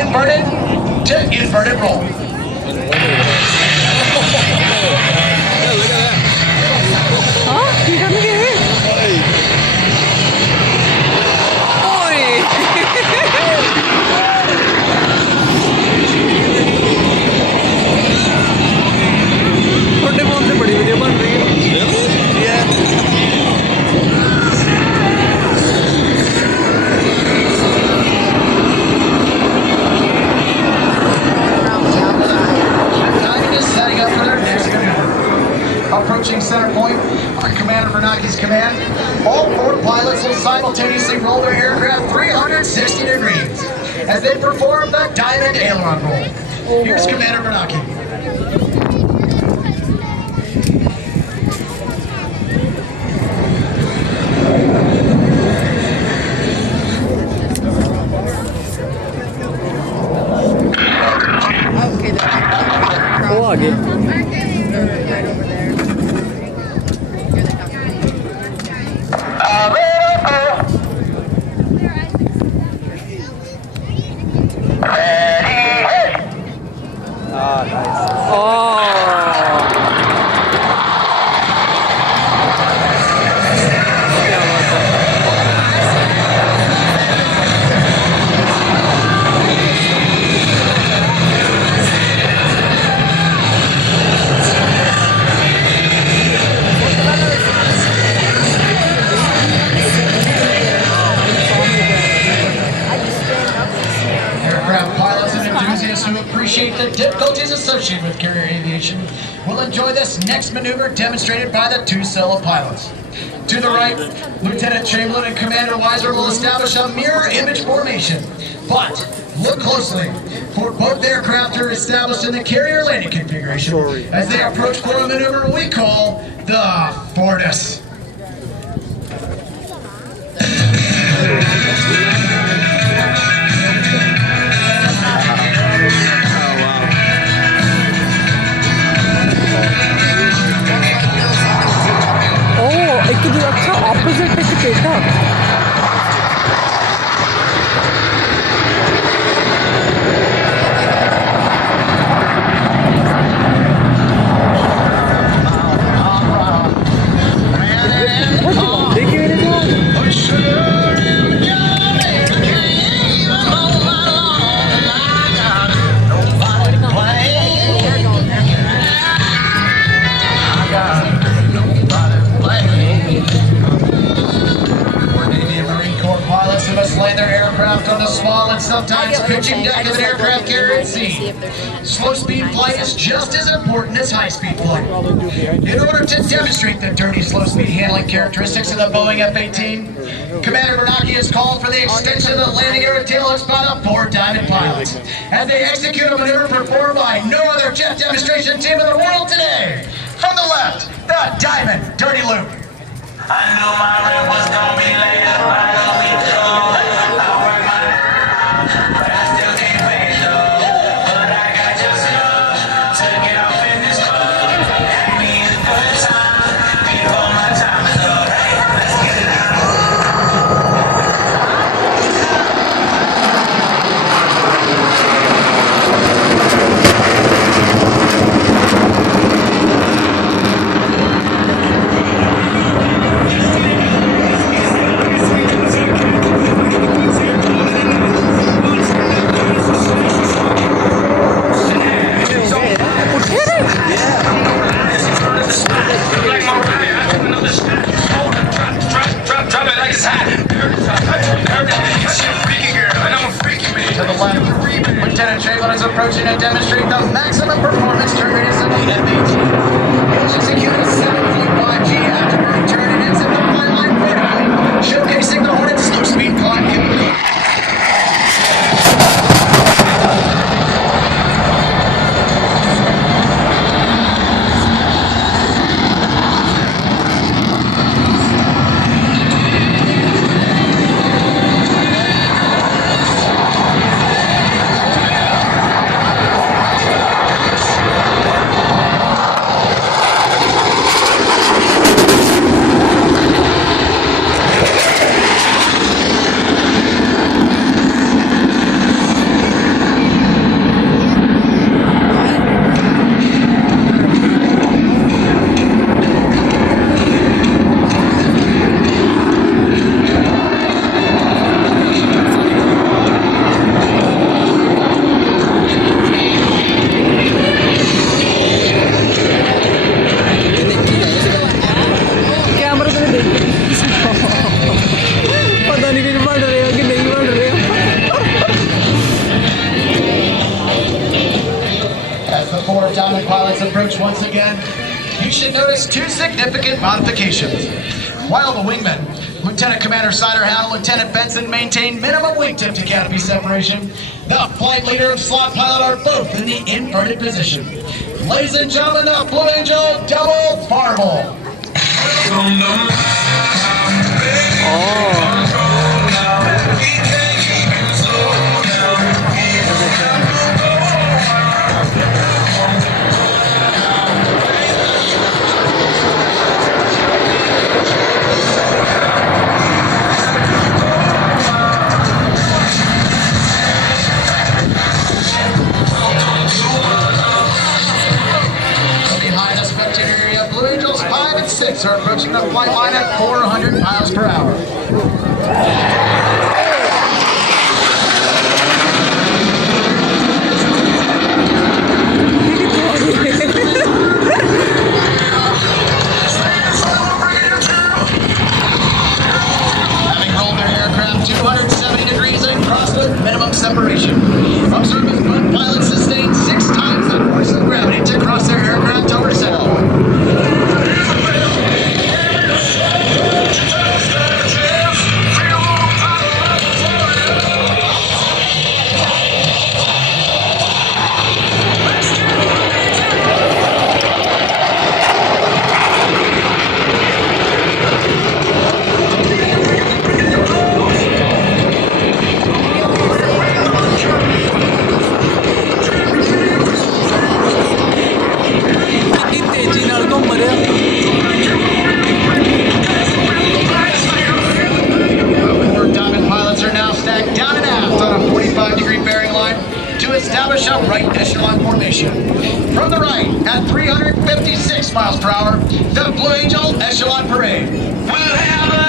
inverted to inverted roll. छोटे phone से बड़ी वीडियो बन रही है। Approaching center point on Commander Bernake's command, all 4 pilots will simultaneously roll their aircraft 360 degrees as they perform the Diamond Aileron roll. Here's Commander Bernake. वो आगे who appreciate the difficulties associated with carrier aviation will enjoy this next maneuver demonstrated by the 2 solo pilots. To the right, Lieutenant Chamberlain and Commander Weiser will establish a mirror image formation. But look closely, for both aircraft are established in the carrier landing configuration as they approach for a maneuver we call the Fortis. अच्छा opposite ticket Lay their aircraft on the small and sometimes pitching deck of an aircraft carrier at sea. Slow-speed flight is just as important as high-speed flight. In order to demonstrate the dirty slow-speed handling characteristics of the Boeing F-18, Commander Bernake has called for the extension of the landing area tailhooks by the 4 Diamond pilots, as they execute a maneuver performed by no other jet demonstration team in the world today. From the left, the Diamond Dirty Loop. I knew my rent was gonna be late about a week ago. I work my but I still can't pay though. But I got just enough to get off in this club. Had me a good time before my time is up. Hey, let's get it out. To the left, Lieutenant Chamberlain is approaching to demonstrate the maximum performance turn radius of the F-18. He'll execute a 7.5 G afterburner turn and exit the flight line vertically, showcasing the Hornet's slow-speed climb capability. Diamond pilots approach once again, you should notice two significant modifications. While the wingmen, Lieutenant Commander Siderhound and Lieutenant Benson, maintain minimum wingtip to canopy separation, the flight leader and slot pilot are both in the inverted position. Ladies and gentlemen, the Blue Angel double fireball. Behind the spectator area, Blue Angels 5 and 6 are approaching the flight line at 400 miles per hour. Having rolled their aircraft 270 degrees and crossed the minimum separation, observe as both pilots sustain 6 times the force of gravity to cross their aircraft over center point. Diamond pilots are now stacked down and aft on a 45-degree bearing line to establish a right echelon formation. From the right, at 356 miles per hour, the Blue Angel Echelon Parade. We'll have a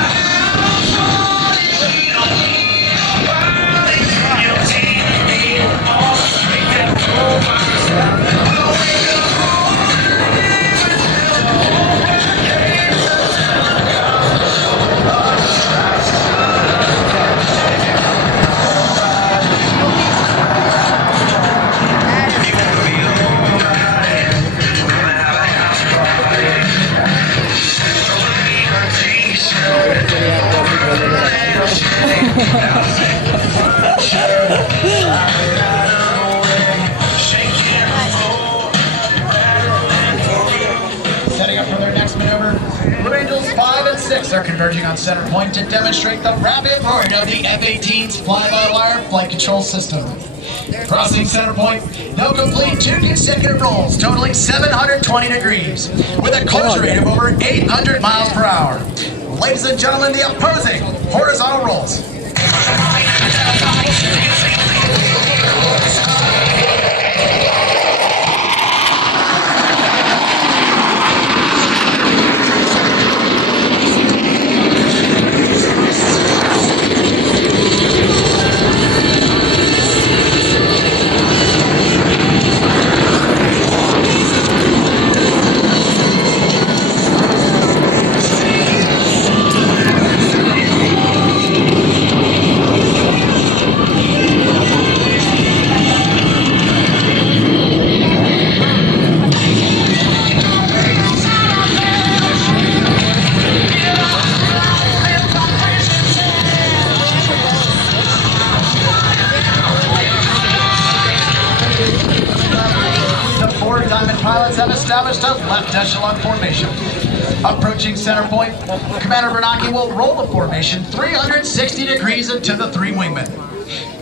Setting up for their next maneuver, Blue Angels 5 and 6 are converging on center point to demonstrate the rapid roaring of the F-18's fly-by-wire flight control system. Crossing center point, they'll complete 2 consecutive rolls totaling 720 degrees with a closure rate of over 800 miles per hour. Ladies and gentlemen, the opposing horizontal rolls. Diamond pilots have established a left echelon formation. Approaching center point, Commander Bernacchi will roll the formation 360 degrees into the 3 wingmen.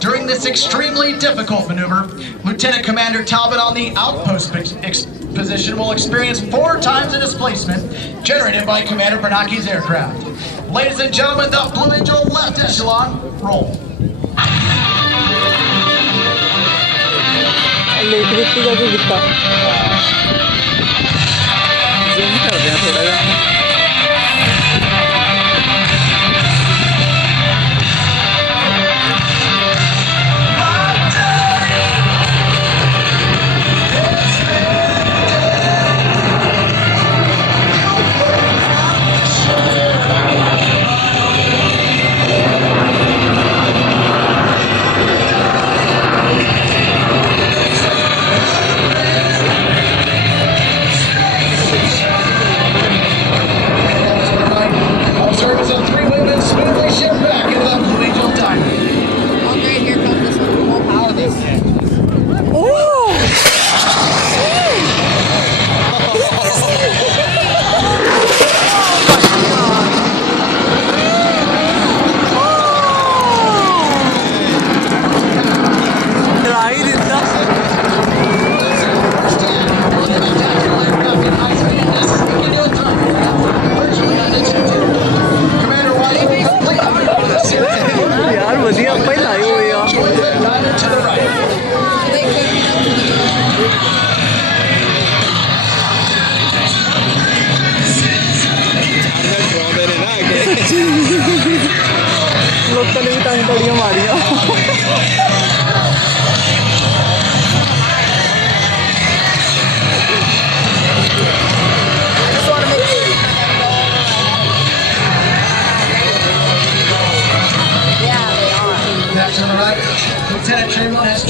During this extremely difficult maneuver, Lieutenant Commander Talbot on the outpost position will experience 4 times the displacement generated by Commander Bernacchi's aircraft. Ladies and gentlemen, the Blue Angel left echelon, roll. Electric का भी दिखता zoom कर दें थोड़ा सा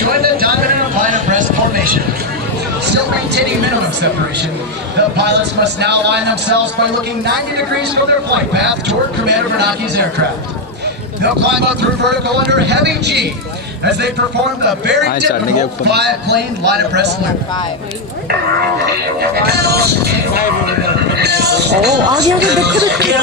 join the diamond and Applied Abreast formation. Still maintaining minimum separation, the pilots must now align themselves by looking 90 degrees from their flight path toward Commander Bernake's aircraft. They'll climb up through vertical under heavy G as they perform the very difficult plane line abreast loop. Oh, आगे आगे देखो देखो.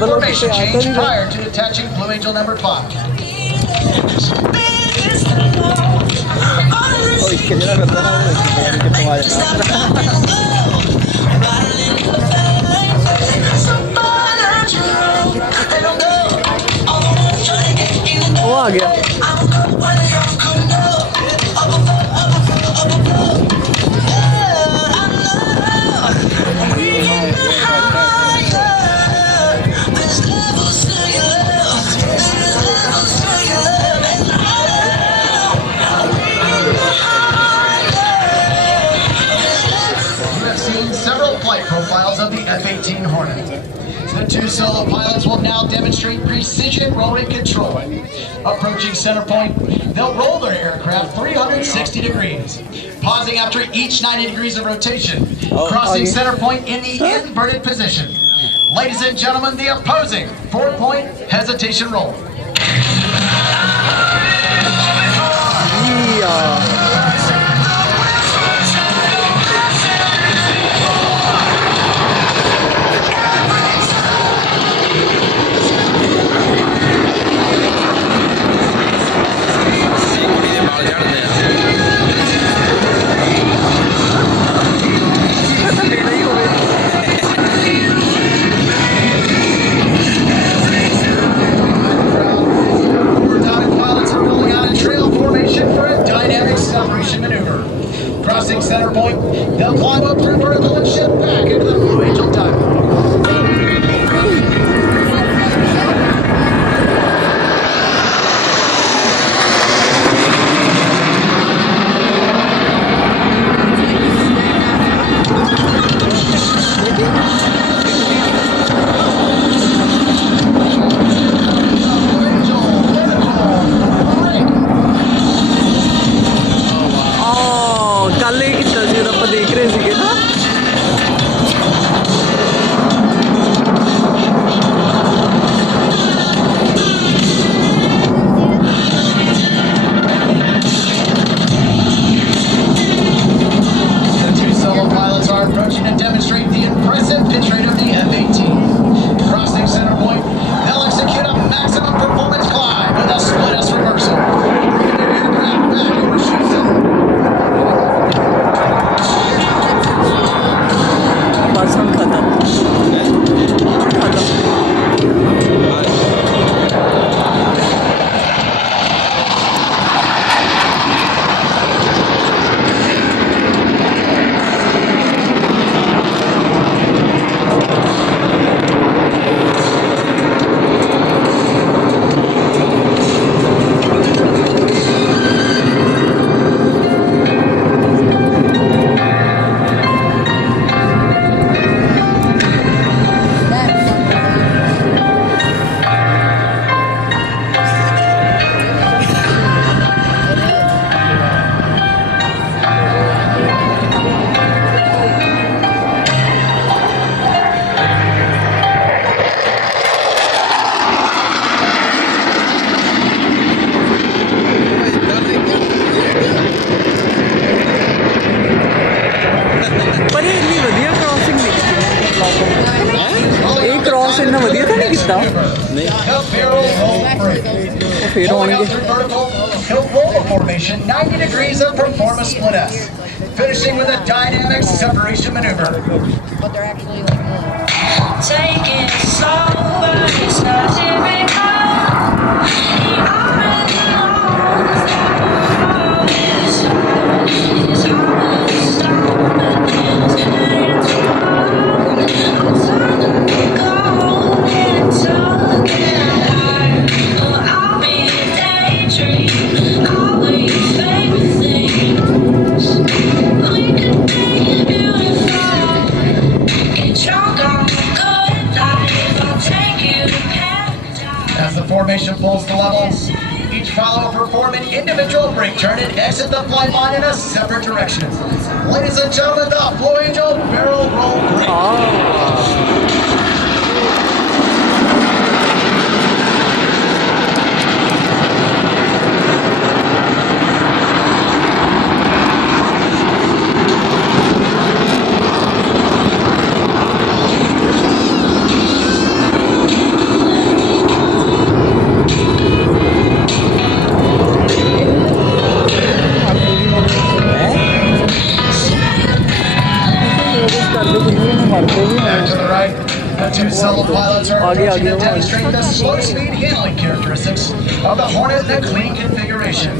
Formation change prior to detaching Blue Angel number 5. Oh, इसके लिए ना करता ना वो इसके लिए वो आ गया. Profiles of the F-18 Hornet. The two solo pilots will now demonstrate precision rolling control. Approaching center point, they'll roll their aircraft 360 degrees, pausing after each 90 degrees of rotation, crossing center point in the inverted position. Ladies and gentlemen, the opposing 4-point hesitation roll. Crossing center point, they'll climb up through vertical and shift back into the Blue Angel diamond. Ito? The barrel roll break. Pero Pulling ano out through vertical, he'll roll a formation 90 degrees and perform a split S. Finishing with a dynamic separation maneuver. But they're actually like more. Take it slow, but it's not typical. He already knows that it's hard to stop, but it's go into I'll be a daydream, always favorite things. We could be beautiful, get drunk on good life. I'll take you to paradise. As the formation pulls to level, each follower will perform an individual break turn and exit the flight line in a separate direction. Ladies and gentlemen, the Blue Angel barrel roll break. Back to the right, the two solo pilots are approaching and demonstrating the slow speed handling characteristics of the Hornet in a clean configuration.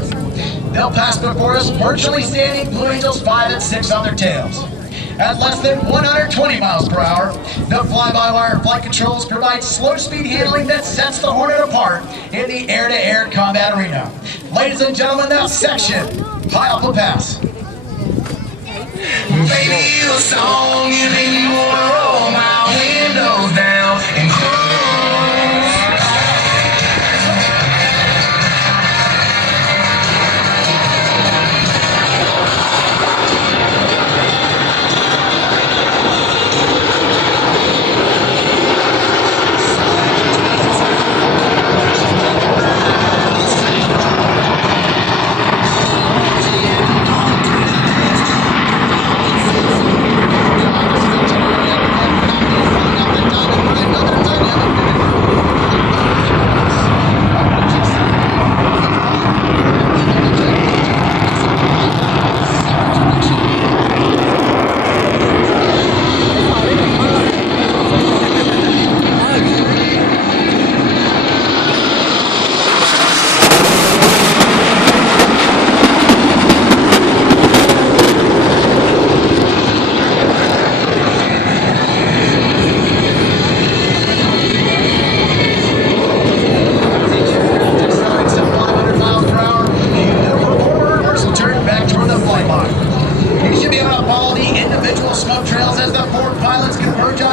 They'll pass before us virtually standing Blue Angels 5 and 6 on their tails. At less than 120 miles per hour, the fly-by-wire flight controls provide slow speed handling that sets the Hornet apart in the air-to-air combat arena. Ladies and gentlemen, that section, high up a pass. Baby, you a song, you make me wanna roll my windows down and cruise.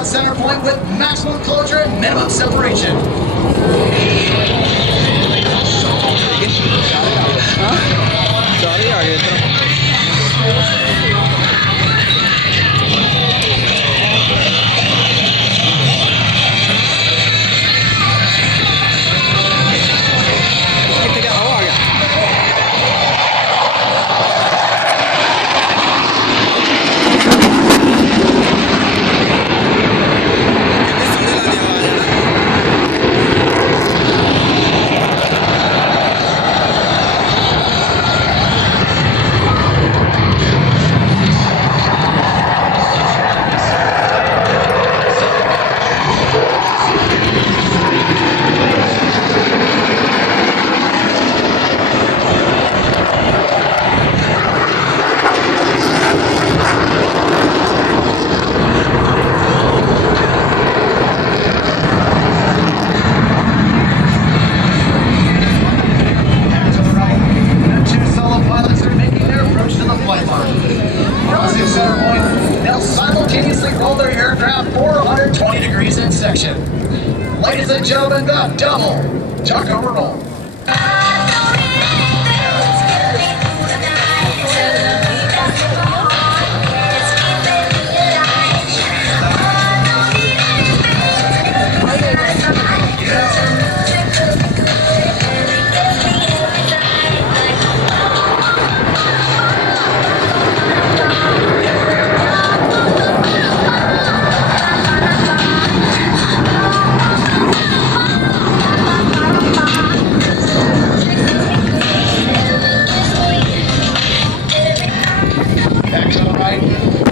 Center point with maximum closure and minimum separation. Sorry, आगे तरफ They'll simultaneously roll their aircraft 420 degrees in section. Ladies and gentlemen, the double tuck over roll.